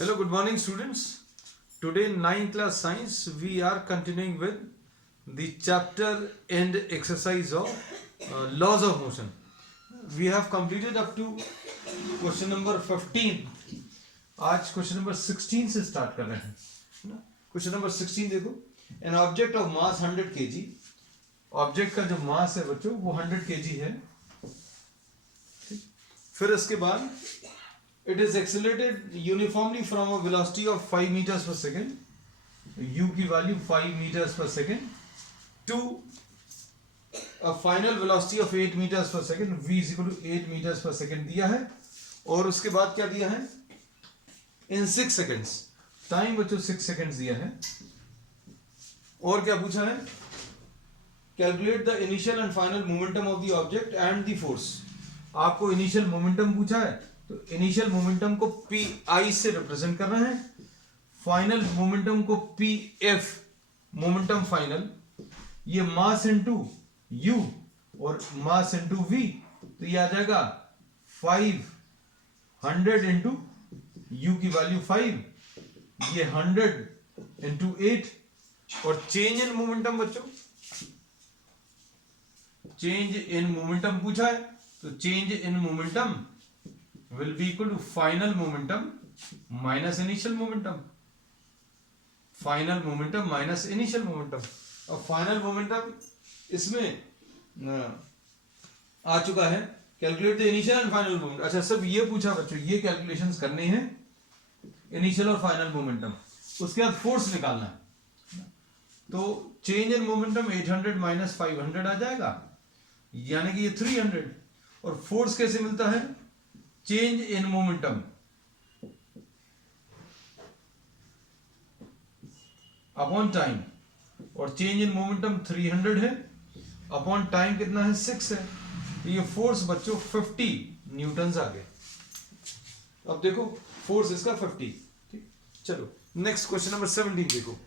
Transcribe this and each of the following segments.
Hello, good morning students. Today in 9th class science we are continuing with the chapter and exercise of laws of motion. We have completed up to question number 15. आज question number 16 से start कर रहे हैं ना. Question number 16 देखो. An object of mass 100 kg. Object का जो मास है बच्चों वो 100 kg है. फिर इसके बाद it is accelerated uniformly from a velocity of 5 meters per second, u की value 5 meters per second, to a final velocity of 8 meters per second, v is equal to 8 meters per second दिया है. और उसके बाद क्या दिया है? in 6 seconds. Time बच्चों 6 seconds दिया है. और क्या पूछा है? Calculate the initial and final momentum of the object and the force. आपको इनिशियल मोमेंटम पूछा है, तो इनिशियल मोमेंटम को पी आई से रिप्रेजेंट कर रहे हैं, फाइनल मोमेंटम को पी एफ मोमेंटम फाइनल. ये मास इनटू यू और मास इनटू वी, तो ये आ जाएगा 500 इंटू यू की वैल्यू 5, ये 100 इंटू 8. और चेंज इन मोमेंटम बच्चों, चेंज इन मोमेंटम पूछा है, तो change in momentum will be equal to final momentum minus initial momentum. Final momentum minus initial momentum. अब final momentum इसमें आ चुका है. Calculate the initial and final momentum. अच्छा, सब ये पूछा बच्चों, ये कैलकुलेशंस करने हैं, इनिशियल और फाइनल मोमेंटम. उसके बाद फोर्स निकालना है. तो चेंज इन मोमेंटम 800 माइनस 500 आ जाएगा, यानी कि ये 300. और फोर्स कैसे मिलता है? Change in momentum upon time, और चेंज इन मोमेंटम 300 है, अपॉन टाइम कितना है? 6 है. ये फोर्स बच्चों 50 न्यूटन्स आ गए. अब देखो फोर्स इसका 50. ठीक, चलो नेक्स्ट क्वेश्चन नंबर 17 देखो.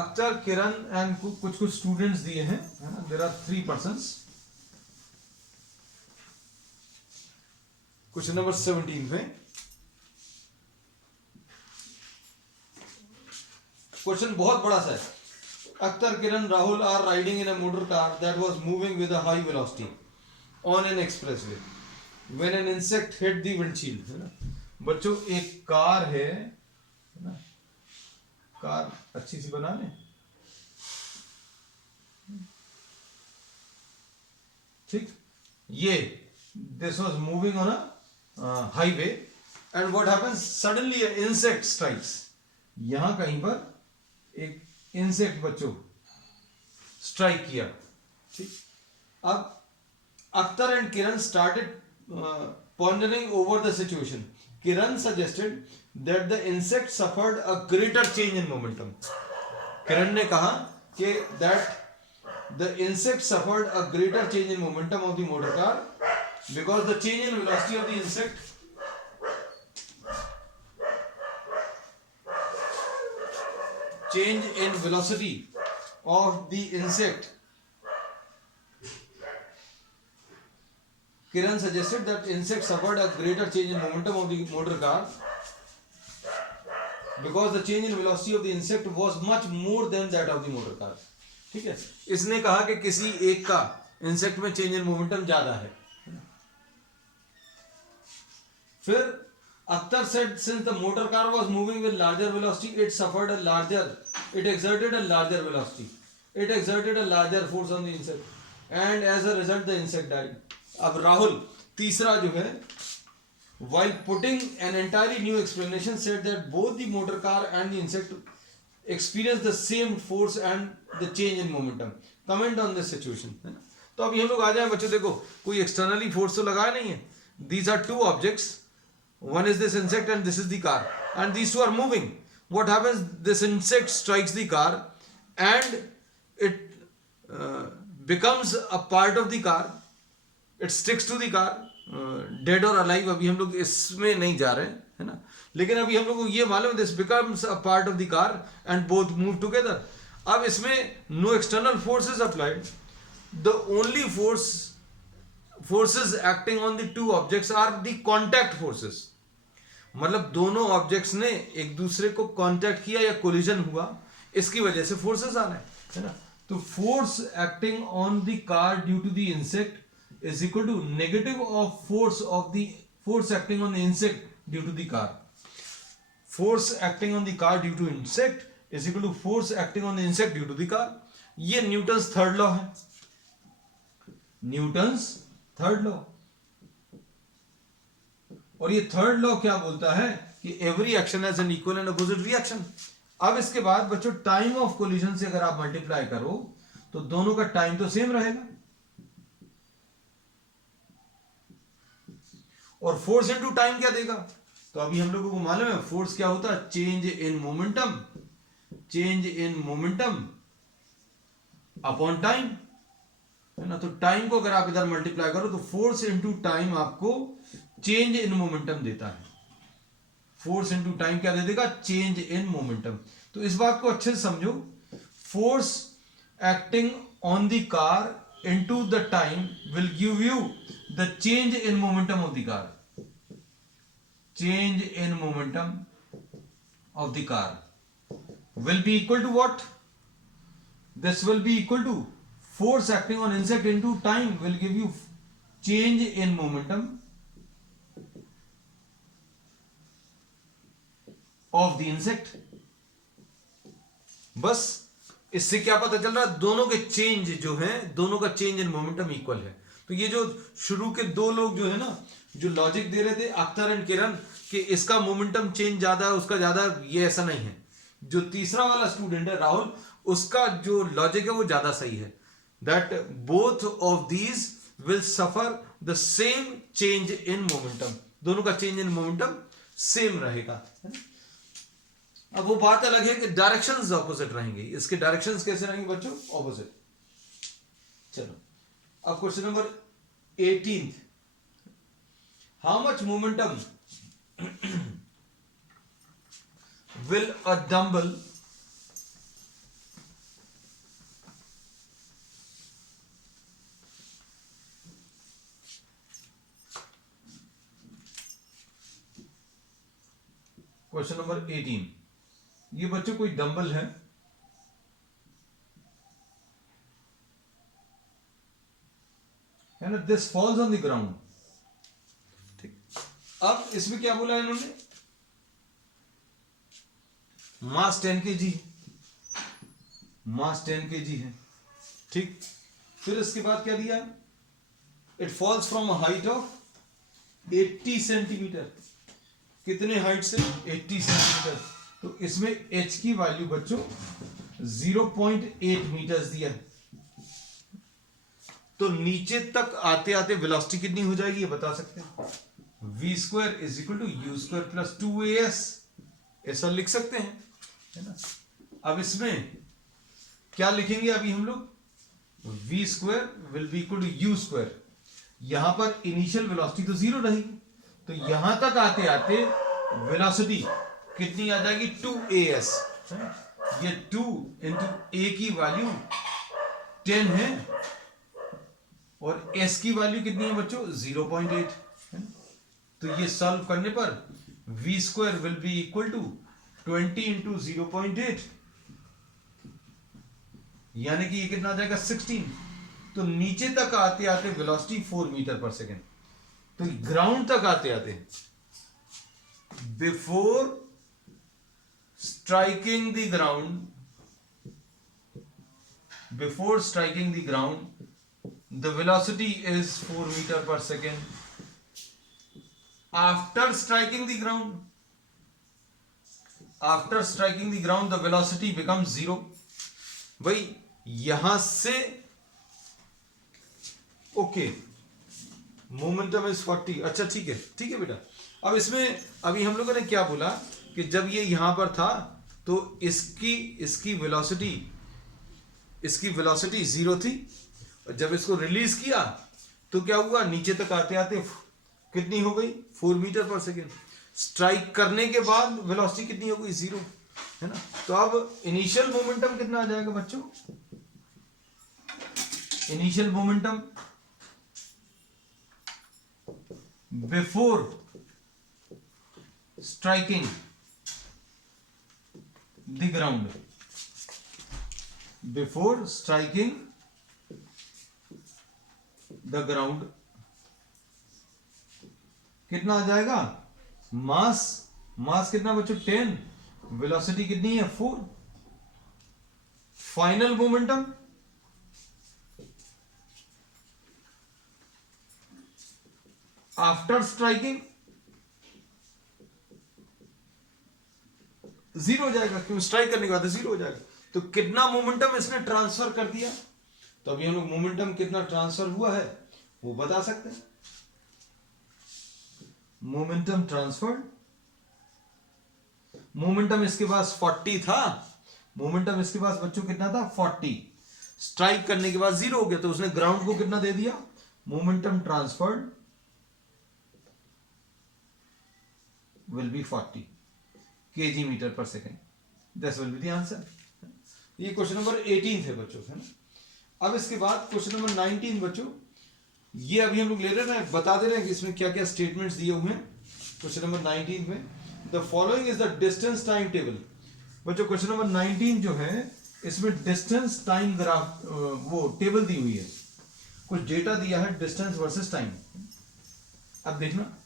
अख्तर, किरण एंड कुछ स्टूडेंट्स दिए हैं, है ना. There are 3 persons. Question number 17 में क्वेश्चन बहुत बड़ा सा है. Akhtar, Kiran, Rahul are riding in a motor car that was moving with a high velocity on an expressway when an insect hit the windshield. है ना बच्चों, एक कार है ना. कार अच्छी सी बना लें. ठीक, ये this was moving on a highway and what happens, suddenly insect strikes. यहां कहीं पर एक इंसेक्ट बच्चों स्ट्राइक किया. ठीक, अब Akhtar and Kiran started pondering over the situation. Kiran suggested that the insect suffered a greater change in momentum. Kiran ने कहा कि that the insect suffered a greater change in momentum of the motor car because the change in velocity of the insect Kiran suggested that insect suffered a greater change in momentum of the motor car because the change in velocity of the insect was much more than that of the motor car. ठीक है, इसने कहा कि किसी एक का insect में change in momentum ज्यादा है. फिर Akhtar said since the motor car was moving with larger velocity, it exerted a larger velocity. It exerted a larger force on the insect, and as a result the insect died. अब राहुल तीसरा जो है, while putting an entirely new explanation, said that both the motor car and the insect experienced the same force and the change in momentum. Comment on this situation. है ना. तो अभी हम लोग आ जाए बच्चों. देखो कोई एक्सटर्नली फोर्स तो लगाया नहीं है. These are two objects. One is this insect and this is the car, and these two are moving. What happens? This insect strikes the car and it becomes a part of the car. It sticks to the car, dead or alive. अभी हम लोग इसमें नहीं जा रहे हैं, है ना. लेकिन अभी हम लोग को ये मालूम है this becomes a part of the car and both move together. अब इसमें no external force is applied. The only forces acting on the two objects are the contact forces. मतलब दोनों ऑब्जेक्ट्स ने एक दूसरे को कांटेक्ट किया या कोलिजन हुआ, इसकी वजह से फोर्सेस आ रहे हैं, है ना। तो force acting on the car due to the insect is equal to negative of the force acting on the insect due to the car. Force acting on the car due to insect is equal to force acting on the insect due to the car. ये Newton's third law है, Newton's third law. और ये third law क्या बोलता है कि every action has an equal and opposite reaction. अब इसके बाद बच्चों टाइम ऑफ कोलिजन से अगर आप मल्टीप्लाई करो तो दोनों का टाइम तो सेम रहेगा, और फोर्स इनटू टाइम क्या देगा, तो अभी हम लोगों को मालूम है फोर्स क्या होता है, change in momentum, change in momentum upon time, है ना। तो टाइम को अगर आप इधर मल्टीप्लाई करो तो फोर्स इनटू टाइम आपको चेंज इन मोमेंटम देता है। फोर्स इनटू टाइम क्या दे देगा, चेंज इन मोमेंटम। तो इस बात को अच्छे से समझो, force acting on the car into the time will give you the change in momentum of the car, change in momentum of the car will be equal to what? This will be equal to force acting on insect into time will give you change in momentum of the insect. बस इससे क्या पता चल रहा है, दोनों के change जो है, दोनों का चेंज इन मोमेंटम इक्वल है। तो ये जो शुरू के दो लोग जो है ना, जो लॉजिक दे रहे थे अख्तर एंड किरण कि इसका मोमेंटम चेंज ज्यादा है उसका ज्यादा, ये ऐसा नहीं है। जो तीसरा वाला स्टूडेंट है राहुल, उसका जो लॉजिक है वो ज्यादा सही है, that both of these will suffer the same change in momentum, दोनों का चेंज इन मोमेंटम सेम रहेगा। अब वो बात अलग है कि डायरेक्शंस ऑपोजिट रहेंगे, इसके डायरेक्शंस कैसे रहेंगे बच्चों, ऑपोजिट। चलो अब question number 18, how much momentum will a dumbbell question number 18, ये बच्चों कोई डंबल है ना, this falls on the ground. ठीक, अब इसमें क्या बोला है इन्होंने, मास 10 kg, मास 10 kg है। ठीक, फिर इसके बाद क्या दिया, it falls from a height of 80 centimetre, कितने हाइट से, 80 सेंटीमीटर। तो इसमें h की वैल्यू बच्चों 0.8 मीटर्स दिया है। तो नीचे तक आते आते वेलोसिटी कितनी हो जाएगी ये बता सकते हैं, v square is equal to u square plus 2as, ऐसा लिख सकते हैं, है ना। अब इसमें क्या लिखेंगे अभी हम लोग, v square will be equal to u square, यहां पर इनिशियल वेलोसिटी तो जीरो रहेगी, तो यहां तक आते आते वेलोसिटी कितनी आ जाएगी, 2as, ये 2 इंटू a की वैल्यू 10 है और s की वैल्यू कितनी है बच्चों, 0.8 है। तो ये सॉल्व करने पर v square will be equal to 20 into 0.8, यानी कि ये कितना आ जाएगा 16। तो नीचे तक आते आते वेलोसिटी 4 मीटर पर सेकेंड, तो ग्राउंड तक आते आते before striking the ground, before striking the ground the velocity is 4 meter per second. After striking the ground, after striking the ground the velocity becomes 0. भाई यहां से ओके, मोमेंटम इज 40, अच्छा ठीक है, ठीक है बेटा। अब इसमें अभी हम लोगों ने क्या बोला कि जब ये यहां पर था तो इसकी वेलोसिटी 0 थी, जब इसको रिलीज किया तो क्या हुआ, नीचे तक आते आते कितनी हो गई, 4 मीटर पर सेकेंड। स्ट्राइक करने के बाद वेलोसिटी कितनी हो गई, 0, है ना। तो अब इनिशियल मोमेंटम कितना आ जाएगा बच्चों, initial momentum before striking the ground, before striking the ground, कितना आ जाएगा? मास कितना बच्चों? 10, वेलोसिटी कितनी है? 4. फाइनल मोमेंटम आफ्टर स्ट्राइकिंग 0 हो जाएगा, क्यों? स्ट्राइक करने के बाद 0 हो जाएगा. तो कितना मोमेंटम इसने ट्रांसफर कर दिया? तो अभी हम लोग मोमेंटम कितना ट्रांसफर हुआ है वो बता सकते हैं. मोमेंटम ट्रांसफर, मोमेंटम इसके पास 40 था. मोमेंटम इसके पास बच्चों कितना था? 40. स्ट्राइक करने के बाद 0 हो गया, तो उसने ग्राउंड को कितना दे दिया? Momentum transferred will be 40 kg metre per second. This will be the answer. ये क्वेश्चन नंबर 18 थे बच्चों, है ना. अब इसके बाद क्वेश्चन नंबर 19 बच्चों, ये अभी हम लोग ले रहे हैं, बता दे रहे हैं कि इसमें क्या क्या स्टेटमेंट्स दिए हुए हैं. क्वेश्चन नंबर 19 में the following is the distance time table. बच्चों क्वेश्चन नंबर 19 जो है इसमें डिस्टेंस टाइम ग्राफ वो टेबल दी हुई है. कुछ डेटा दिया है डिस्टेंस वर्सेस टाइम. अब देखना,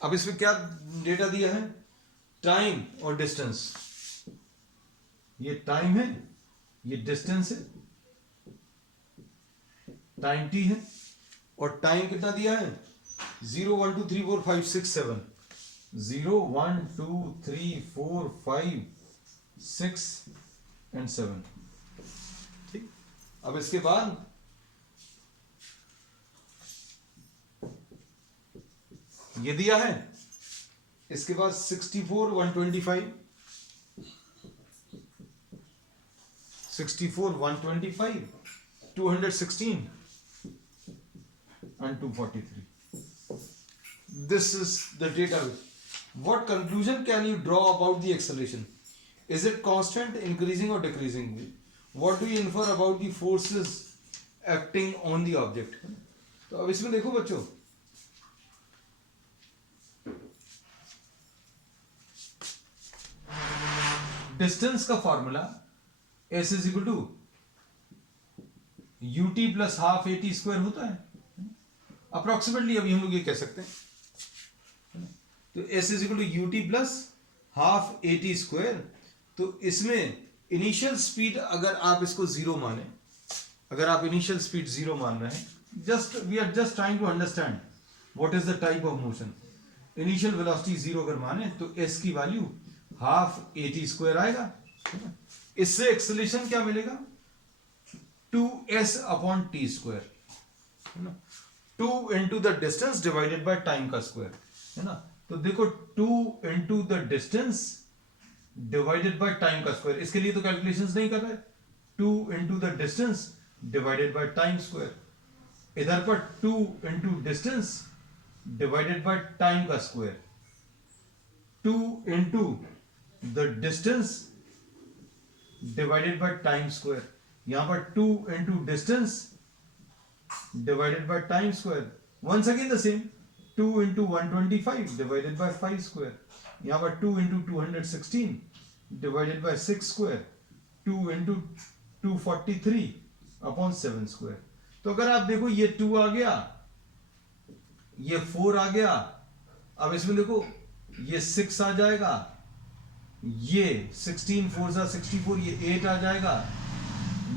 अब इसमें क्या डेटा दिया है? टाइम और डिस्टेंस. ये टाइम है, ये डिस्टेंस है, टाइम टी है, और टाइम कितना दिया है? 0 1 2 3 4 5 6 7. 0 1 2 3 4 5 6 एंड 7. ठीक. अब इसके बाद ये दिया है, इसके बाद 64 125, 64 125, 216 and 243. This is the data. What conclusion can you draw about the acceleration? Is it constant, increasing or decreasing? What do you infer about the forces acting on the object? तो अब इसमें देखो बच्चों, डिस्टेंस का formula S is equal to U T plus half A T square होता है approximately. अभी हम लोग ये कह सकते हैं, तो S is equal to U T plus half A T square. तो इसमें इनिशियल स्पीड अगर आप इसको 0 माने, अगर आप इनिशियल स्पीड 0 मान रहे हैं, just we are just trying to understand what is the type of motion. Initial velocity 0 अगर माने तो एस की वैल्यू हाफ एटी स्क्वायर आएगा. इससे एक्सेलरेशन क्या मिलेगा? 2s अपॉन टी स्क्वायर, है ना. 2 into the distance divided by time का स्क्वायर, है ना. तो देखो 2 into the distance divided by time का स्क्वायर. इसके लिए तो कैलकुलेशंस नहीं कर रहे. 2 into the distance divided by time square. इधर पर 2 into distance divided by time का square. 2 into the distance divided by time square. यहां पर 2 into distance divided by time square. Once again the same, 2 into 125 divided by 5 square. यहां पर 2 into 216 divided by 6 square. 2 into 243 upon 7 square. तो अगर आप देखो ये 2 आ गया, ये 4 आ गया. अब इसमें देखो ये 6 आ जाएगा, ये 16 4 सा 64, ये 8 आ जाएगा,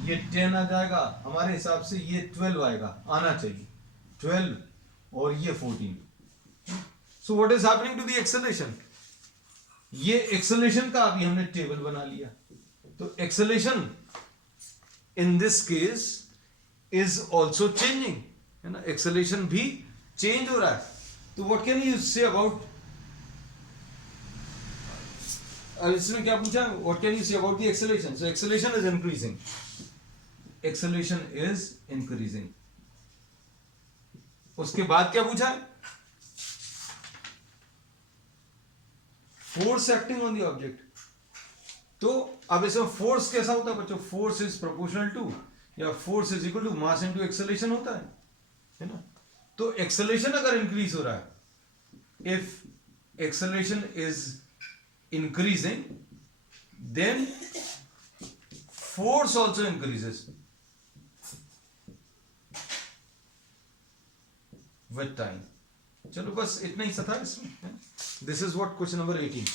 ये 10 आ जाएगा. हमारे हिसाब से ये 12 आएगा, आना चाहिए 12, और ये 14. So what is happening to the acceleration? ये एक्सेलरेशन का अभी हमने टेबल बना लिया. तो acceleration in this case is also changing, है ना. एक्सेलरेशन भी चेंज हो रहा है. तो what can you say about, इसमें क्या पूछा? What can you say about the acceleration? So acceleration is increasing, acceleration is increasing. उसके बाद क्या पूछा है? Force acting on the object. तो अब इसमें फोर्स कैसा होता है बच्चों? फोर्स इज प्रोपोर्शनल टू या force is equal to mass into acceleration होता है ना। तो एक्सेलरेशन अगर इंक्रीज हो रहा है, if acceleration is increasing then force also increases with time. चलो बस इतना ही सा था इसमें। This is what question number 18।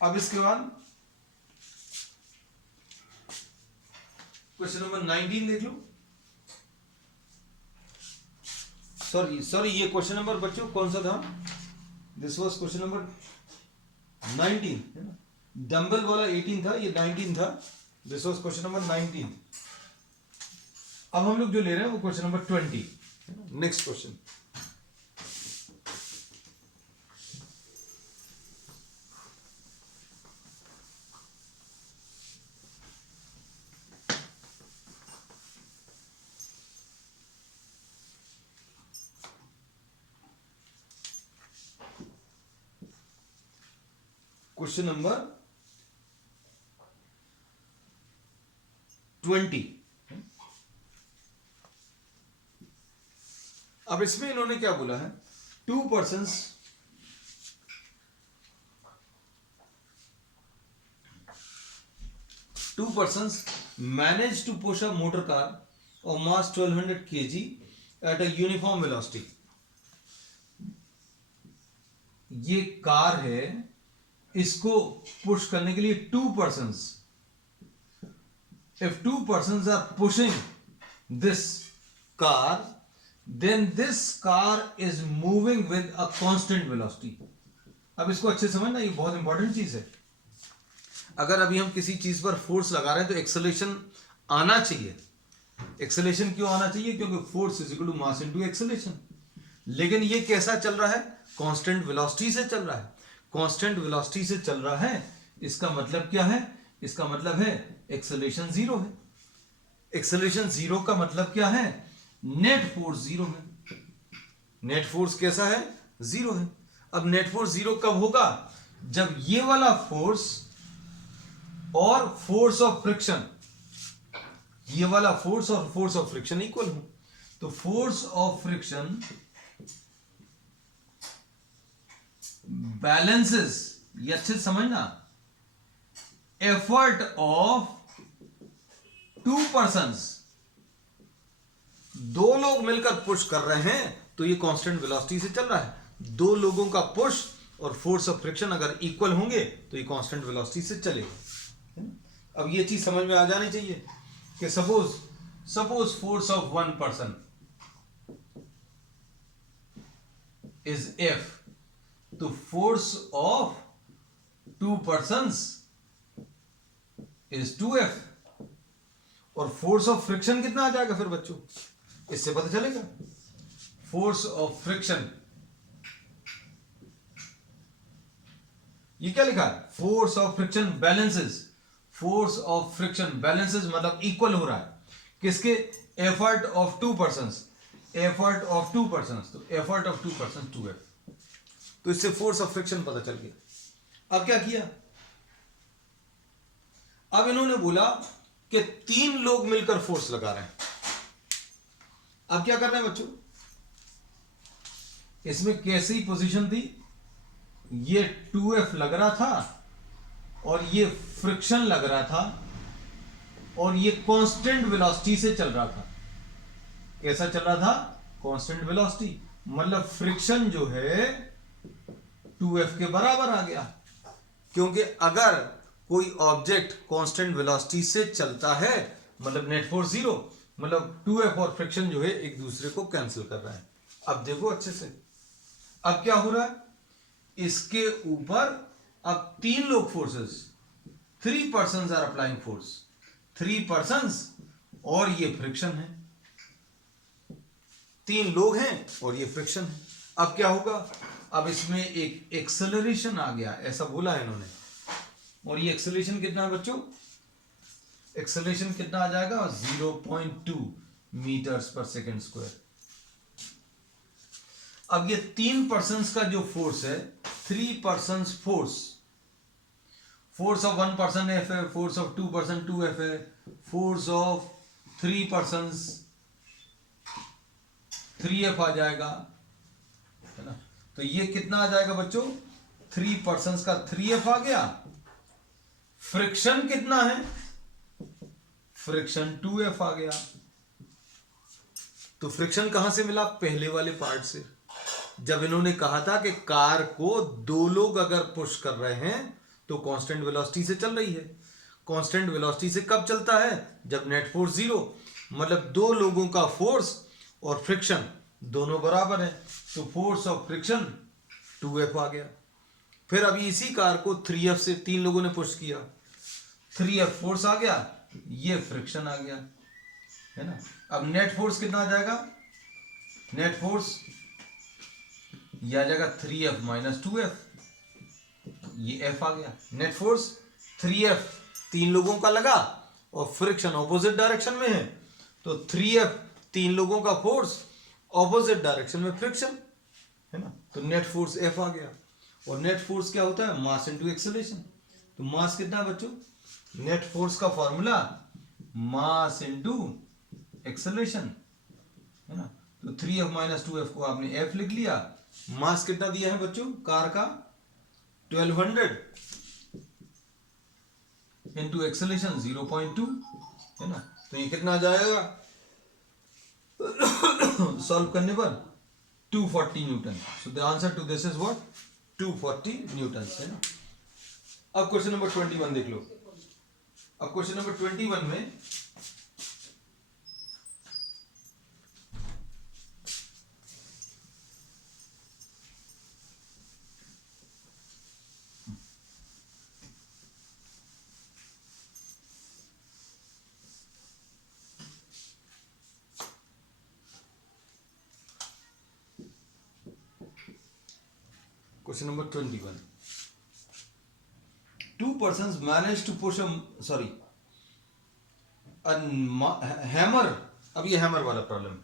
अब इसके बाद क्वेश्चन नंबर 19 देख लो। सॉरी ये क्वेश्चन नंबर बच्चों कौन सा था? दिस वाज क्वेश्चन नंबर 19 है ना। डंबल वाला 18 था, ये 19 था। This was question number 19। अब हम लोग जो ले रहे हैं वो question number 20। Next question. Question number 20। अब इसमें इन्होंने क्या बोला है? Two persons managed to push a motor car of mass 1200 kg at a uniform velocity। ये कार है, इसको पुश करने के लिए two persons, if two persons are pushing this car then this car is moving with a constant velocity. अब इसको अच्छे समझना, ये बहुत इंपॉर्टेंट चीज है। अगर अभी हम किसी चीज पर फोर्स लगा रहे हैं तो एक्सेलरेशन आना चाहिए। एक्सेलरेशन क्यों आना चाहिए? क्योंकि force is equal to mass into acceleration. लेकिन ये कैसा चल रहा है? कांस्टेंट वेलोसिटी से चल रहा है। कांस्टेंट वेलोसिटी से चल रहा है, इसका मतलब क्या है? इसका मतलब है एक्सेलरेशन जीरो है। एक्सेलरेशन जीरो का मतलब क्या है? नेट फोर्स जीरो है। नेट फोर्स कैसा है? जीरो है। अब नेट फोर्स जीरो कब होगा? जब ये वाला फोर्स और फोर्स ऑफ फ्रिक्शन, ये वाला फोर्स और फोर्स ऑफ फ्रिक्शन इक्वल हो। तो फोर्स ऑफ फ्रिक्शन बैलेंसेस, ये अच्छे से समझना, एफर्ट ऑफ टू पर्सन्स। दो लोग मिलकर पुश कर रहे हैं तो ये कांस्टेंट वेलोसिटी से चल रहा है। दो लोगों का पुश और फोर्स ऑफ फ्रिक्शन अगर इक्वल होंगे तो ये कांस्टेंट वेलोसिटी से चलेगा। अब ये चीज समझ में आ जानी चाहिए कि suppose force of one person is F, तो force of two persons is 2F, और फोर्स ऑफ फ्रिक्शन कितना आ जाएगा फिर बच्चों? इससे पता चलेगा। फोर्स ऑफ फ्रिक्शन, ये क्या लिखा है? Force of friction balances. Force of friction balances मतलब इक्वल हो रहा है किसके? Effort of two persons. Effort of two persons, तो effort of two persons 2F। तो इससे फोर्स ऑफ फ्रिक्शन पता चल गया। अब क्या किया? अब इन्होंने बोला कि तीन लोग मिलकर फोर्स लगा रहे हैं। अब क्या कर रहे हैं बच्चों? इसमें कैसी पोजीशन थी? ये 2F लग रहा था और ये फ्रिक्शन लग रहा था और ये कांस्टेंट वेलोसिटी से चल रहा था। कैसा चल रहा था? Constant velocity. मतलब फ्रिक्शन जो है 2F के बराबर आ गया, क्योंकि अगर कोई ऑब्जेक्ट कांस्टेंट वेलोसिटी से चलता है मतलब नेट फोर्स जीरो, मतलब 2F और फ्रिक्शन जो है एक दूसरे को कैंसिल कर रहा है। अब देखो अच्छे से, अब क्या हो रहा है? इसके ऊपर अब तीन लोग forces, 3 persons are applying force, 3 persons, और ये फ्रिक्शन है। तीन लोग हैं और ये फ्रिक्शन है। अब क्या होगा? अब इसमें एक एक्सेलरेशन आ गया, ऐसा बोला है इन्होंने। और ये एक्सेलरेशन कितना है बच्चों? एक्सेलरेशन कितना आ जाएगा? 0.2 मीटर्स पर सेकेंड स्क्वायर। अब ये 3 पर्सन्स का जो फोर्स है, 3 persons force, force of 1 person F है, force of 2 person 2F है, force of 3 persons 3F आ जाएगा, है ना। तो ये कितना आ जाएगा बच्चों, 3 persons का 3F आ गया। फ्रिक्शन कितना है, फ्रिक्शन 2F आ गया। तो फ्रिक्शन कहां से मिला, पहले वाले पार्ट से, जब इन्होंने कहा था कि कार को 2 लोग अगर पुश कर रहे हैं तो कांस्टेंट वेलोसिटी से चल रही है। कांस्टेंट वेलोसिटी से कब चलता है, जब नेट फोर्स 0, मतलब 2 लोगों का फोर्स और फ्रिक्शन दोनों बराबर है, तो फोर्स ऑफ फ्रिक्शन 2F आ गया। फिर अभी इसी कार को 3F से 3 लोगों ने पुश किया, 3F फोर्स आ गया, ये फ्रिक्शन आ गया, है ना। अब नेट फोर्स कितना आ जाएगा, नेट फोर्स ये आ जाएगा 3F माइनस 2F, ये F आ गया। नेट फोर्स 3F 3 लोगों का लगा और फ्रिक्शन ऑपोजिट डायरेक्शन में है, तो 3F 3 लोगों का फोर्स, ऑपोजिट डायरेक्शन में फ्रिक्शन, है ना। तो नेट फोर्स F आ गया। और नेट फोर्स क्या होता है, मास इनटू एक्सेलरेशन। तो मास कितना है बच्चों, नेट फोर्स का फॉर्मूला मास इनटू एक्सेलरेशन, है ना। तो 3F माइनस 2F को आपने F लिख लिया। मास कितना दिया है बच्चों कार का, 1200 इनटू एक्सेलरेशन 0.2, है ना। तो ये कितना आ जाएगा सॉल्व करने पर 240 newton. So the answer to this is what, 240 newton, है ना। अब क्वेश्चन नंबर 21 देख लो। अब क्वेश्चन नंबर 21 में Question number 21. 2 persons managed to push a hammer. अब ये hammer वाला problem.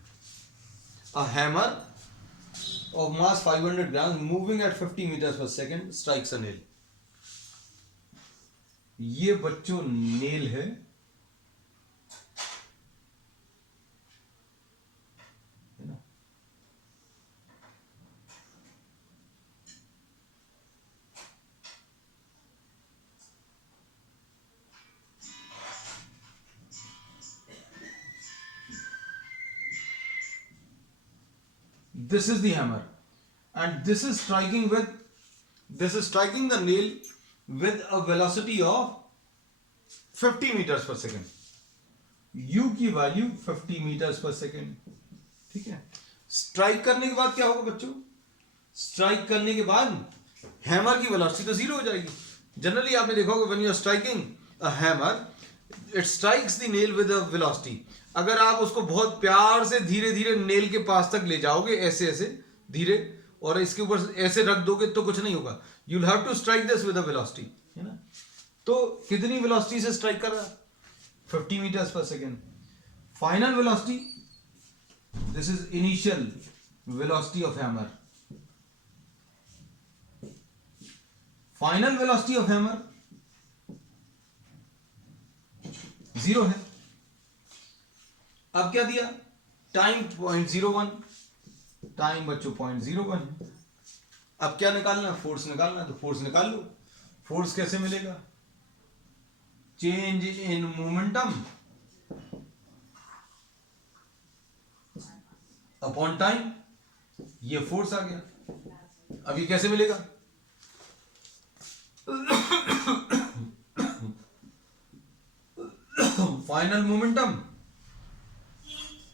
A hammer of mass 500 grams moving at 50 meters per second strikes a nail. ये बच्चों nail है, this is the hammer and this is striking the nail with a velocity of 50 meters per second. u की value 50 meters per second, ठीक है। Strike करने के बाद क्या होगा बच्चों, स्ट्राइक करने के बाद हैमर की वेलोसिटी तो 0 हो जाएगी। जनरली आपने देखा होगा when you are striking a hammer it strikes the nail with a velocity. अगर आप उसको बहुत प्यार से धीरे धीरे नेल के पास तक ले जाओगे, ऐसे ऐसे धीरे, और इसके ऊपर ऐसे रख दोगे तो कुछ नहीं होगा। You will have to strike this with a velocity, है ना। तो कितनी वेलोसिटी से स्ट्राइक कर रहा है, 50 meters per second. Final velocity, this is initial velocity of hammer. Final velocity of hammer 0 है। अब क्या दिया, टाइम 0.01, टाइम बच्चों 0.01 है। अब क्या निकालना है, फोर्स निकालना है, तो फोर्स निकाल लो। फोर्स कैसे मिलेगा, change in momentum upon time, ये फोर्स आ गया। अब ये कैसे मिलेगा, फाइनल मोमेंटम,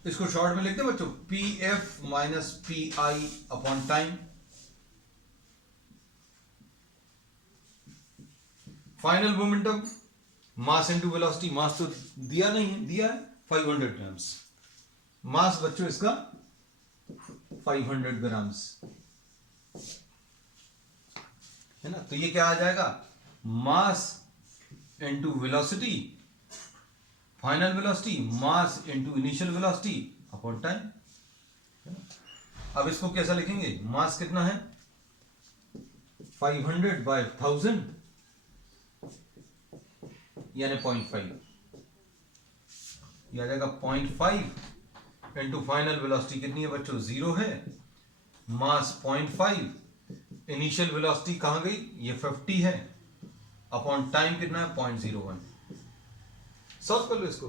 इसको शॉर्ट में लिखते हैं बच्चों, P F minus P I upon time. Final momentum mass into velocity, mass तो दिया नहीं है, दिया है 500 ग्राम्स। मास बच्चों इसका 500 ग्राम्स, है ना। तो ये क्या आ जाएगा, मास into velocity, final velocity mass into initial velocity upon time. अब इसको कैसा लिखेंगे, मास कितना है 500 by 1000 यानी 0.5, ये आ जाएगा 0.5 इंटू फाइनल वेलोसिटी कितनी है बच्चों, 0 है, मास 0.5, इनिशियल वेलोसिटी कहां गई, ये 50 है, अपॉन टाइम कितना है 0.01। सॉल्व कर लो इसको,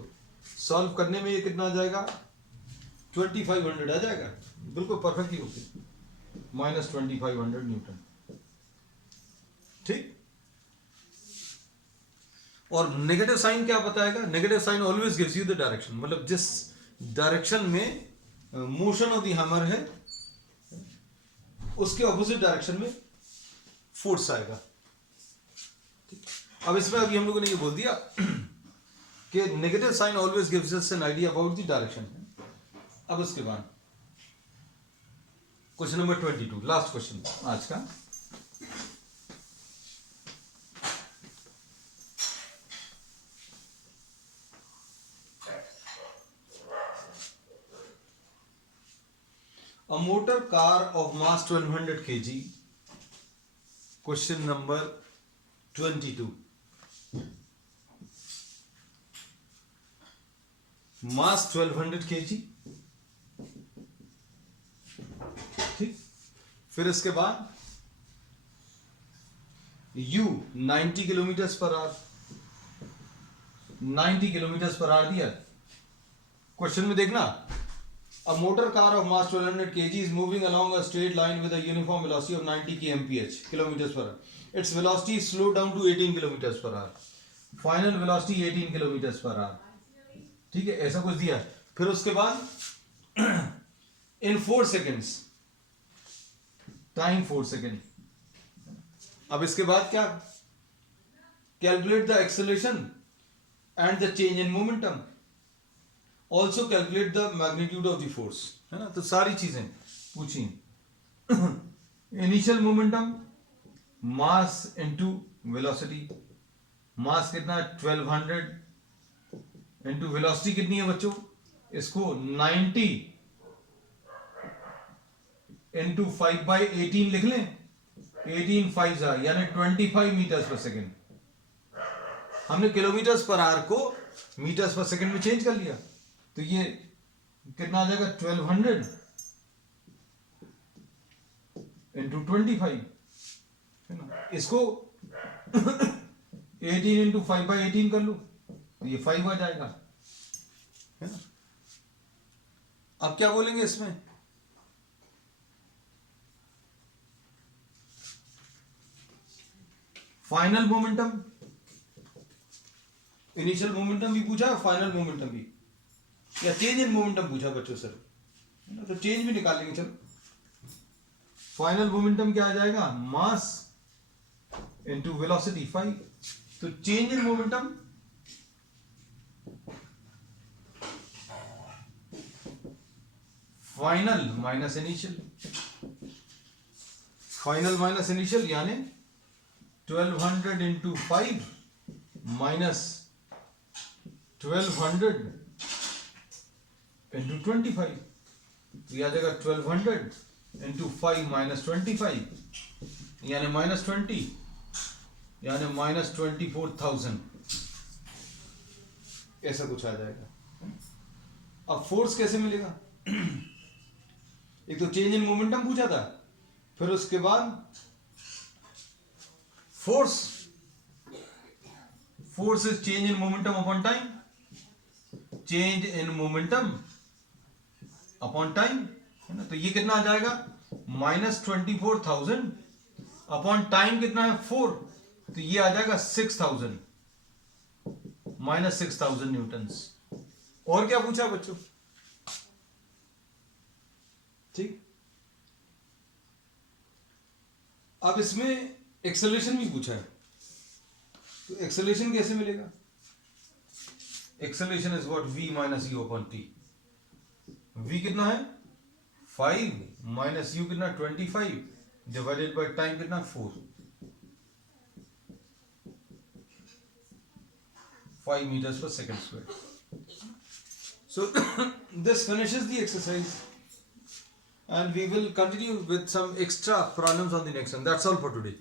सॉल्व करने में ये कितना आ जाएगा, 2500 आ जाएगा, बिल्कुल परफेक्टली ओके, -2500 न्यूटन। ठीक, और नेगेटिव साइन क्या बताएगा, negative sign always gives you the direction, मतलब जिस डायरेक्शन में मोशन ऑफ द हैमर है उसके ऑपोजिट डायरेक्शन में फोर्स आएगा। अब इसमें अभी हम लोगों ने ये बोल दिया कि negative sign always gives us an idea about the direction. अब उसके बाद क्वेश्चन नंबर 22, लास्ट क्वेश्चन आज का। A motor car of mass 1200 kg, question number 22, mass 1200 kg, ठीक, फिर इसके बाद U 90 kilometre per hour, 90 kilometre per hour दिया। क्वेश्चन में देखना, a motor car of mass 1200 kg is moving along a straight line with a uniform velocity of 90 kmph kilometers per hour. Its velocity is slowed down to 18 kilometers per hour. Final velocity 18 kilometers per hour. ठीक है, ऐसा कुछ दिया। फिर उसके बाद in 4 seconds, time 4 second. अब इसके बाद क्या, calculate the acceleration and the change in momentum. Also calculate the magnitude of the force, है ना। तो सारी चीजें पूछी। Initial momentum, mass into velocity, mass कितना है 1200 इनटू वेलोसिटी कितनी है बच्चों, इसको 90 इनटू 5/18 लिख लें, 18 5 यानी 25 मीटर्स पर सेकेंड। हमने किलोमीटर्स पर आवर को मीटर्स पर सेकेंड में चेंज कर लिया, तो ये कितना आ जाएगा 1200 इंटू 25, है ना। इसको 18 इंटू 5/18 कर लो, तो ये 5 आ जाएगा, है ना। अब क्या बोलेंगे इसमें, फाइनल मोमेंटम, इनिशियल मोमेंटम भी पूछा, फाइनल मोमेंटम भी, या चेंज इन मोमेंटम पूछा बच्चों सर, है ना। तो चेंज भी निकालेंगे, चलो। फाइनल मोमेंटम क्या आ जाएगा, मास इनटू वेलोसिटी 5, तो change in momentum final minus initial, final minus initial यानी 1200 इंटू 5 माइनस 1200 इंटू 25, तो यह आ जाएगा 1200 इंटू 5 माइनस 25 यानी -20 यानी -24,000, ऐसा कुछ आ जाएगा। अब फोर्स कैसे मिलेगा, एक तो चेंज इन मोमेंटम पूछा था, फिर उसके बाद force, force is change in momentum upon time, change in momentum upon time, है ना। तो ये कितना आ जाएगा -24,000 अपॉन टाइम कितना है 4, तो ये आ जाएगा 6,000, -6,000 न्यूटन्स। और क्या पूछा बच्चों, ठीक। अब इसमें एक्सेलरेशन भी पूछा है, तो एक्सेलरेशन कैसे मिलेगा, acceleration is what v minus u upon t। v कितना है 5 माइनस u कितना 25 डिवाइडेड बाय टाइम कितना 4, 5 meters per second square. So this finishes the exercise and we will continue with some extra problems on the next one. That's all for today.